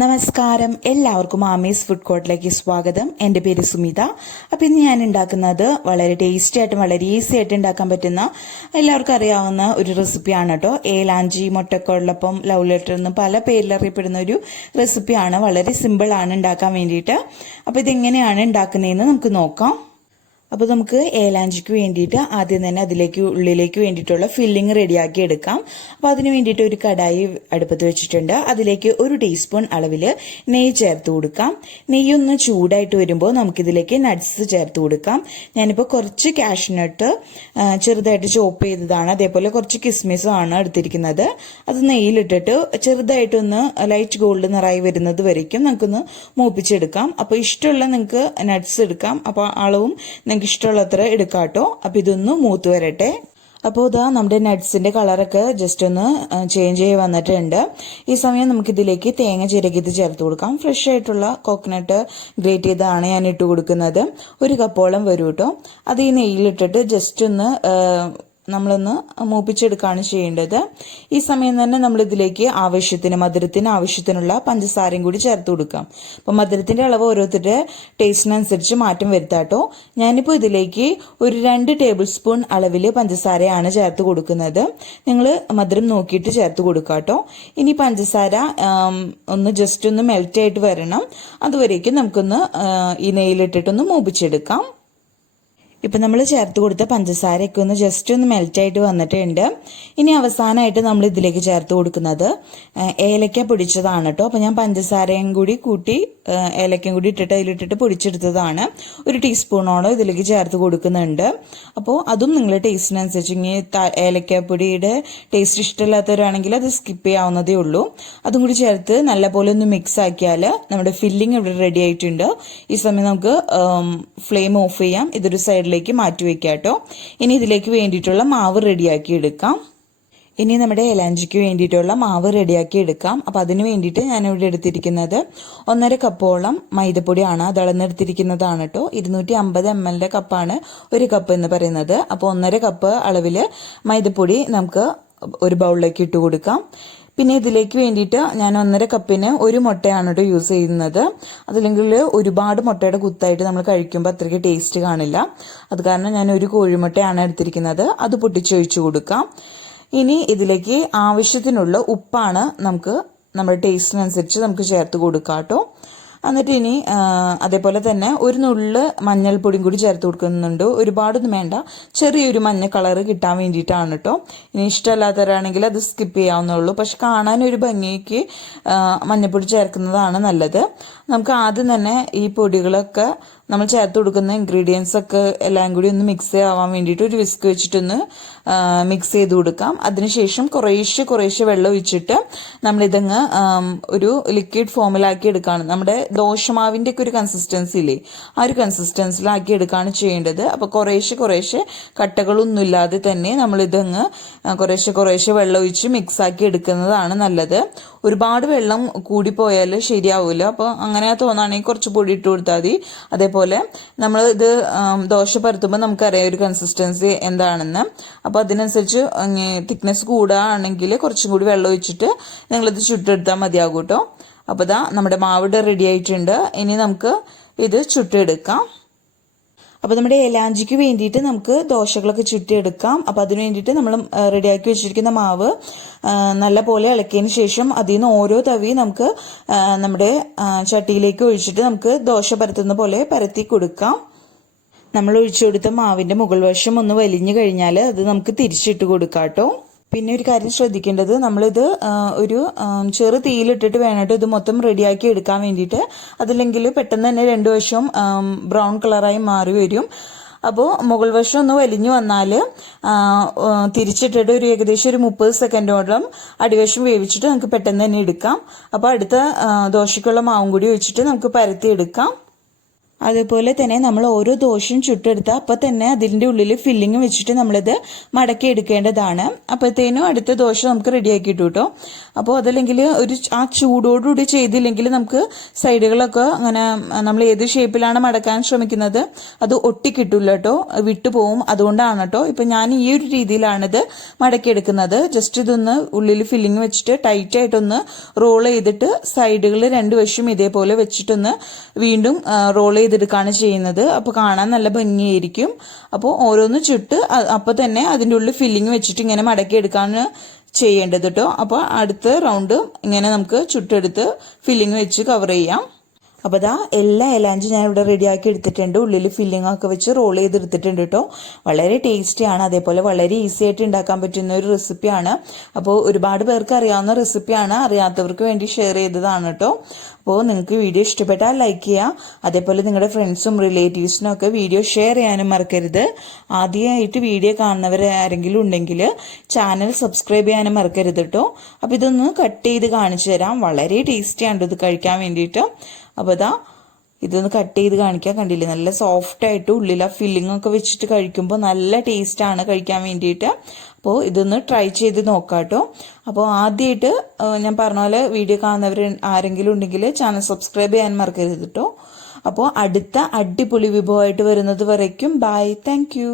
നമസ്കാരം, എല്ലാവർക്കും ആമീസ് ഫുഡ് കോർട്ടിലേക്ക് സ്വാഗതം. എൻ്റെ പേര് സുമിത. അപ്പം ഇന്ന് ഞാൻ ഉണ്ടാക്കുന്നത് വളരെ ടേസ്റ്റി ആയിട്ടും വളരെ ഈസി ആയിട്ട് ഉണ്ടാക്കാൻ പറ്റുന്ന എല്ലാവർക്കും അറിയാവുന്ന ഒരു റെസിപ്പിയാണ് കേട്ടോ. ഏലാഞ്ചി, മുട്ടക്കൊള്ളപ്പം, ലവ് ലെറ്റർ എന്ന് പല പേരിൽ അറിയപ്പെടുന്ന ഒരു റെസിപ്പിയാണ്. വളരെ സിമ്പിളാണ് ഉണ്ടാക്കാൻ വേണ്ടിയിട്ട്. അപ്പോൾ ഇതെങ്ങനെയാണ് ഉണ്ടാക്കുന്നതെന്ന് നമുക്ക് നോക്കാം. അപ്പോൾ നമുക്ക് ഏലാഞ്ചിക്ക് വേണ്ടിയിട്ട് ആദ്യം തന്നെ ഉള്ളിലേക്ക് വേണ്ടിയിട്ടുള്ള ഫില്ലിങ് റെഡിയാക്കി എടുക്കാം. അപ്പോൾ അതിന് വേണ്ടിയിട്ട് ഒരു കടായി അടുപ്പത്ത് വെച്ചിട്ടുണ്ട്. അതിലേക്ക് 1 ടീസ്പൂൺ അളവിൽ നെയ്യ് ചേർത്ത് കൊടുക്കാം. നെയ്യൊന്ന് ചൂടായിട്ട് വരുമ്പോൾ നമുക്കിതിലേക്ക് നട്ട്സ് ചേർത്ത് കൊടുക്കാം. ഞാനിപ്പോൾ കുറച്ച് കാഷ്യൂനട്ട് ചെറുതായിട്ട് ചോപ്പ് ചെയ്തതാണ്, അതേപോലെ കുറച്ച് കിസ്മിസും ആണ് എടുത്തിരിക്കുന്നത്. അത് നെയ്യിലിട്ടിട്ട് ചെറുതായിട്ടൊന്ന് ലൈറ്റ് ഗോൾഡ് നിറായി വരുന്നത് വരയ്ക്കും നമുക്കൊന്ന് മൂപ്പിച്ചെടുക്കാം. അപ്പോൾ ഇഷ്ടമുള്ള നിങ്ങൾക്ക് നട്ട്സ് എടുക്കാം. അപ്പോൾ അളവും ഇഷ്ടമുള്ളത്ര എടുക്കാം കേട്ടോ. അപ്പോൾ ഇതൊന്ന് മൂത്ത് വരട്ടെ. അപ്പോൾ ഇതാ നമ്മുടെ നട്ട്സിന്റെ കളറൊക്കെ ജസ്റ്റ് ഒന്ന് ചേഞ്ച് ചെയ്ത് വന്നിട്ടുണ്ട്. ഈ സമയം നമുക്കിതിലേക്ക് തേങ്ങ ചിരകിയത് ചേർത്ത് കൊടുക്കാം. ഫ്രഷ് ആയിട്ടുള്ള കോക്കനട്ട് ഗ്രേറ്റ് ചെയ്താണ് ഞാൻ ഇട്ട് കൊടുക്കുന്നത്. 1 കപ്പോളം വരും കേട്ടോ. അത് ഈ നെയ്യിലിട്ടിട്ട് ജസ്റ്റ് ഒന്ന് നമ്മളൊന്ന് മൂപ്പിച്ചെടുക്കുകയാണ് ചെയ്യേണ്ടത്. ഈ സമയം തന്നെ നമ്മൾ ഇതിലേക്ക് മധുരത്തിന് ആവശ്യത്തിനുള്ള പഞ്ചസാരയും കൂടി ചേർത്ത് കൊടുക്കാം. അപ്പം മധുരത്തിന്റെ അളവ് ഓരോരുത്തരുടെ ടേസ്റ്റിനനുസരിച്ച് മാറ്റം വരുത്താട്ടോ. ഞാനിപ്പോൾ ഇതിലേക്ക് ഒരു 2 ടേബിൾ സ്പൂൺ അളവിൽ പഞ്ചസാരയാണ് ചേർത്ത് കൊടുക്കുന്നത്. നിങ്ങൾ മധുരം നോക്കിയിട്ട് ചേർത്ത് കൊടുക്കാട്ടോ. ഇനി പഞ്ചസാര ഒന്ന് ജസ്റ്റ് ഒന്ന് മെൽറ്റ് ആയിട്ട് വരണം. അതുവരേക്കും നമുക്കൊന്ന് ഈ നെയ്യിലിട്ടിട്ടൊന്ന് മൂപ്പിച്ചെടുക്കാം. ഇപ്പം നമ്മൾ ചേർത്ത് കൊടുത്ത പഞ്ചസാരയൊക്കെ ഒന്ന് ജസ്റ്റ് ഒന്ന് മെൽറ്റായിട്ട് വന്നിട്ടുണ്ട്. ഇനി അവസാനമായിട്ട് നമ്മൾ ഇതിലേക്ക് ചേർത്ത് കൊടുക്കുന്നത് ഏലക്ക പൊടിച്ചതാണ് കേട്ടോ. അപ്പം ഞാൻ പഞ്ചസാരയും കൂടി കൂട്ടി ഏലക്കയും കൂടി ഇട്ടിട്ട് അതിലിട്ടിട്ട് പൊടിച്ചെടുത്തതാണ്. 1 ടീസ്പൂണോളം ഇതിലേക്ക് ചേർത്ത് കൊടുക്കുന്നുണ്ട്. അപ്പോൾ അതും നിങ്ങളുടെ ടേസ്റ്റിനനുസരിച്ച്, ഇനി ഏലക്കപ്പൊടിയുടെ ടേസ്റ്റ് ഇഷ്ടമില്ലാത്തവരാണെങ്കിൽ അത് സ്കിപ്പ് ചെയ്യാവുന്നതേ ഉള്ളൂ. അതും കൂടി ചേർത്ത് നല്ലപോലെ ഒന്ന് മിക്സ് ആക്കിയാൽ നമ്മുടെ ഫില്ലിംഗ് ഇവിടെ റെഡി ആയിട്ടുണ്ട്. ഈ സമയം നമുക്ക് ഫ്ലെയിം ഓഫ് ചെയ്യാം. ഇതൊരു സൈഡിലേക്ക് മാറ്റി വെക്കാം കേട്ടോ. ഇനി ഇതിലേക്ക് വേണ്ടിയിട്ടുള്ള മാവ് റെഡിയാക്കി എടുക്കാം. ഇനി നമ്മുടെ ഏലാഞ്ചിക്ക് വേണ്ടിയിട്ടുള്ള മാവ് റെഡിയാക്കി എടുക്കാം. അപ്പം അതിന് വേണ്ടിയിട്ട് ഞാനിവിടെ എടുത്തിരിക്കുന്നത് 1.5 കപ്പോളം മൈദപ്പൊടിയാണ്. അത് അളന്നെടുത്തിരിക്കുന്നതാണ് കേട്ടോ. 250 ml കപ്പാണ് 1 കപ്പ് എന്ന് പറയുന്നത്. അപ്പോൾ 1.5 കപ്പ് അളവിൽ മൈദപ്പൊടി നമുക്ക് ഒരു ബൗളിലേക്ക് ഇട്ട് കൊടുക്കാം. പിന്നെ ഇതിലേക്ക് വേണ്ടിയിട്ട് ഞാൻ 1.5 കപ്പിന് 1 മുട്ടയാണ് കേട്ടോ യൂസ് ചെയ്യുന്നത്. അതല്ലെങ്കിൽ ഒരുപാട് മുട്ടയുടെ കുത്തായിട്ട് നമ്മൾ കഴിക്കുമ്പോൾ അത്രയ്ക്ക് ടേസ്റ്റ് കാണില്ല. അത് കാരണം ഞാൻ 1 കോഴിമുട്ടയാണ് എടുത്തിരിക്കുന്നത്. അത് പൊട്ടിച്ചൊഴിച്ചു കൊടുക്കാം. ഇനി ഇതിലേക്ക് ആവശ്യത്തിനുള്ള ഉപ്പാണ് നമുക്ക് നമ്മുടെ ടേസ്റ്റിനനുസരിച്ച് നമുക്ക് ചേർത്ത് കൊടുക്കാം കേട്ടോ. എന്നിട്ട് ഇനി അതേപോലെ തന്നെ 1 നുള്ള് മഞ്ഞൾപ്പൊടിയും കൂടി ചേർത്ത് കൊടുക്കുന്നുണ്ട്. ഒരുപാടൊന്നും വേണ്ട, ചെറിയൊരു മഞ്ഞ കളറ് കിട്ടാൻ വേണ്ടിയിട്ടാണ് കേട്ടോ. ഇനി ഇഷ്ടമല്ലാത്തവരാണെങ്കിൽ അത് സ്കിപ്പ് ചെയ്യാവുന്നുള്ളൂ. പക്ഷെ കാണാൻ ഒരു ഭംഗിക്ക് മഞ്ഞൾപ്പൊടി ചേർക്കുന്നതാണ് നല്ലത്. നമുക്ക് ആദ്യം തന്നെ ഈ പൊടികളൊക്കെ നമ്മൾ ചേർത്ത് കൊടുക്കുന്ന ഇൻഗ്രീഡിയൻസ് ഒക്കെ എല്ലാം കൂടി ഒന്ന് മിക്സ് ആവാൻ വേണ്ടിയിട്ട് ഒരു വിസ്ക് വെച്ചിട്ടൊന്ന് മിക്സ് ചെയ്ത് കൊടുക്കാം. അതിനുശേഷം കുറേശ്ശെ വെള്ളം ഒഴിച്ചിട്ട് നമ്മളിതങ്ങ് ഒരു ലിക്വിഡ് ഫോമിലാക്കി എടുക്കുകയാണ്. നമ്മുടെ ദോശമാവിൻ്റെ ഒക്കെ ഒരു കൺസിസ്റ്റൻസി ഇല്ലേ, ആ ഒരു കൺസിസ്റ്റൻസിലാക്കി എടുക്കുകയാണ് ചെയ്യേണ്ടത്. അപ്പോൾ കുറേശ്ശെ കട്ടകളൊന്നും ഇല്ലാതെ തന്നെ നമ്മളിതങ്ങ് കുറേശ്ശെ വെള്ളം ഒഴിച്ച് മിക്സ് ആക്കി എടുക്കുന്നതാണ് നല്ലത്. ഒരുപാട് വെള്ളം കൂടിപ്പോയാൽ ശരിയാവില്ല. അപ്പോൾ അങ്ങനെ തോന്നുകയാണെങ്കിൽ കുറച്ച് പൊടി ഇട്ട് കൊടുത്താൽ മതി. അതേപോലെ നമ്മൾ ഇത് ദോശ പരത്തുമ്പോൾ നമുക്കറിയാം ഒരു കൺസിസ്റ്റൻസി എന്താണെന്ന്. അപ്പോൾ അതിനനുസരിച്ച് തിക്നെസ് കൂടുകയാണെങ്കിൽ കുറച്ചും കൂടി വെള്ളം ഒഴിച്ചിട്ട് നിങ്ങളിത് ചുട്ടെടുത്താൽ മതിയാകും കേട്ടോ. അപ്പോൾ ഇതാ നമ്മുടെ മാവിടെ റെഡി ആയിട്ടുണ്ട്. ഇനി നമുക്ക് ഇത് ചുട്ടെടുക്കാം. അപ്പോൾ നമ്മുടെ ഏലാഞ്ചിക്ക് വേണ്ടിയിട്ട് നമുക്ക് ദോശകളൊക്കെ ചുറ്റിയെടുക്കാം. അപ്പോൾ അതിന് വേണ്ടിയിട്ട് നമ്മൾ റെഡിയാക്കി വെച്ചിരിക്കുന്ന മാവ് നല്ല പോലെ ഇളക്കിയതിന് ശേഷം അതിൽ നിന്ന് ഓരോ തവി നമുക്ക് നമ്മുടെ ചട്ടിയിലേക്ക് ഒഴിച്ചിട്ട് നമുക്ക് ദോശ പരത്തുന്ന പോലെ പരത്തി കൊടുക്കാം. നമ്മൾ ഒഴിച്ചു കൊടുത്ത മാവിൻ്റെ മുകൾ വശം ഒന്ന് വലിഞ്ഞു കഴിഞ്ഞാൽ അത് നമുക്ക് തിരിച്ചിട്ട് കൊടുക്കാം കേട്ടോ. പിന്നെ ഒരു കാര്യം ശ്രദ്ധിക്കേണ്ടത്, നമ്മളിത് ഒരു ചെറു തീയിലിട്ടിട്ട് വേണം ഇത് മൊത്തം റെഡിയാക്കി എടുക്കാൻ വേണ്ടിയിട്ട്. അതില്ലെങ്കിൽ പെട്ടെന്ന് തന്നെ 2 വശവും ബ്രൗൺ കളറായി മാറി വരും. അപ്പോൾ മുകൾ വശം ഒന്ന് വലിഞ്ഞു വന്നാൽ തിരിച്ചിട്ടിട്ട് ഒരു ഏകദേശം ഒരു 30 സെക്കൻഡോളം അടിവശം വേവിച്ചിട്ട് നമുക്ക് പെട്ടെന്ന് തന്നെ എടുക്കാം. അപ്പോൾ അടുത്ത ദോശയ്ക്കുള്ള മാവും കൂടി ഒഴിച്ചിട്ട് നമുക്ക് പരത്തി എടുക്കാം. അതുപോലെ തന്നെ നമ്മൾ ഓരോ ദോശയും ചുട്ടെടുത്താൽ അപ്പോൾ തന്നെ അതിൻ്റെ ഉള്ളിൽ ഫില്ലിങ് വെച്ചിട്ട് നമ്മളിത് മടക്കി എടുക്കേണ്ടതാണ്. അപ്പോഴത്തേനും അടുത്ത ദോശ നമുക്ക് റെഡിയാക്കി ഇട്ടു കേട്ടോ. അപ്പോൾ അതല്ലെങ്കിൽ ആ ചൂടോടുകൂടി ചെയ്തില്ലെങ്കിൽ നമുക്ക് സൈഡുകളൊക്കെ അങ്ങനെ നമ്മൾ ഏത് ഷേപ്പിലാണ് മടക്കാൻ ശ്രമിക്കുന്നത് അത് ഒട്ടിക്കിട്ടില്ല കേട്ടോ, വിട്ടുപോകും. അതുകൊണ്ടാണ് കേട്ടോ ഇപ്പം ഞാൻ ഈ ഒരു രീതിയിലാണിത് മടക്കിയെടുക്കുന്നത്. ജസ്റ്റ് ഇതൊന്ന് ഉള്ളിൽ ഫില്ലിങ് വെച്ചിട്ട് ടൈറ്റായിട്ടൊന്ന് റോൾ ചെയ്തിട്ട് സൈഡുകൾ രണ്ട് വശവും ഇതേപോലെ വെച്ചിട്ടൊന്ന് വീണ്ടും റോൾ ചെയ്തെടുക്കുകയാണ് ചെയ്യുന്നത്. അപ്പോൾ കാണാൻ നല്ല ഭംഗിയായിരിക്കും. അപ്പോൾ ഓരോന്ന് ചുട്ട് അപ്പോൾ തന്നെ അതിൻ്റെ ഉള്ളിൽ ഫില്ലിങ് വെച്ചിട്ട് ഇങ്ങനെ മടക്കിയെടുക്കാണ് ചെയ്യേണ്ടത് കേട്ടോ. അപ്പോൾ അടുത്ത റൗണ്ട് ഇങ്ങനെ നമുക്ക് ചുട്ടെടുത്ത് ഫില്ലിങ് വെച്ച് കവർ ചെയ്യാം. അപ്പോൾ ദാ എല്ലാ എലാഞ്ചും ഞാൻ ഇവിടെ റെഡിയാക്കി എടുത്തിട്ടുണ്ട്. ഉള്ളിൽ ഫില്ലിംഗ് ഒക്കെ വെച്ച് റോൾ ചെയ്തെടുത്തിട്ടുണ്ട് കേട്ടോ. വളരെ ടേസ്റ്റിയാണ്, അതേപോലെ വളരെ ഈസി ആയിട്ട് ഉണ്ടാക്കാൻ പറ്റുന്ന ഒരു റെസിപ്പിയാണ്. അപ്പോൾ ഒരുപാട് പേർക്ക് അറിയാവുന്ന റെസിപ്പിയാണ്, അറിയാത്തവർക്ക് വേണ്ടി ഷെയർ ചെയ്തതാണ് കേട്ടോ. അപ്പോൾ നിങ്ങൾക്ക് വീഡിയോ ഇഷ്ടപ്പെട്ടാൽ ലൈക്ക് ചെയ്യുക, അതേപോലെ നിങ്ങളുടെ ഫ്രണ്ട്സും റിലേറ്റീവ്സിനും ഒക്കെ വീഡിയോ ഷെയർ ചെയ്യാനും മറക്കരുത്. ആദ്യമായിട്ട് വീഡിയോ കാണുന്നവർ ആരെങ്കിലും ഉണ്ടെങ്കിൽ ചാനൽ സബ്സ്ക്രൈബ് ചെയ്യാനും മറക്കരുത് കേട്ടോ. അപ്പോൾ ഇതൊന്ന് കട്ട് ചെയ്ത് കാണിച്ചു തരാം. വളരെ ടേസ്റ്റിയാണ് ഇത് കഴിക്കാൻ വേണ്ടിയിട്ട്. അപ്പോൾ ഇതാ ഇതൊന്ന് കട്ട് ചെയ്ത് കാണിക്കാൻ, കണ്ടില്ലേ നല്ല സോഫ്റ്റ് ആയിട്ട് ഉള്ളിൽ ആ ഫില്ലിംഗ് ഒക്കെ വെച്ചിട്ട് കഴിക്കുമ്പോൾ നല്ല ടേസ്റ്റാണ് കഴിക്കാൻ വേണ്ടിയിട്ട്. അപ്പോൾ ഇതൊന്ന് ട്രൈ ചെയ്ത് നോക്കാം കേട്ടോ. അപ്പോൾ ആദ്യമായിട്ട് ഞാൻ പറഞ്ഞ പോലെ വീഡിയോ കാണുന്നവർ ആരെങ്കിലും ഉണ്ടെങ്കിൽ ചാനൽ സബ്സ്ക്രൈബ് ചെയ്യാൻ മറക്കരുത് കേട്ടോ. അപ്പോൾ അടുത്ത അടിപൊളി വിഭവമായിട്ട് വരുന്നത് വരയ്ക്കും ബൈ, താങ്ക് യു.